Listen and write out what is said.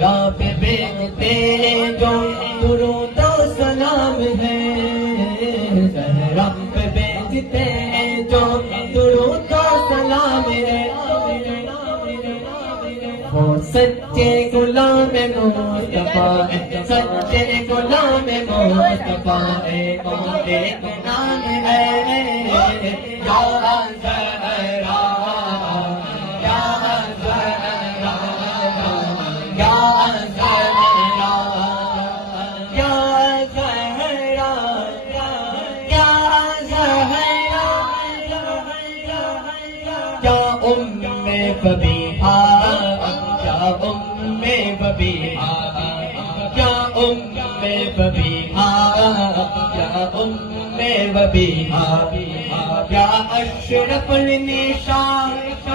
زہرا پہ بھیجتے ہیں جو درود و سلام ہے، زہرا پہ بھیجتے ہیں جو درود و سلام ہے، وہ سچے غلام مصطفیٰ ہے، سچے غلام مصطفیٰ ہے، وہ ایک نام ہے یا زہرا یا زہرا یا زہرا یا زہرا یا زہرا یا ببیہا یا ببیہا یا ببیہا یا ببیہا یا اشرف النشاء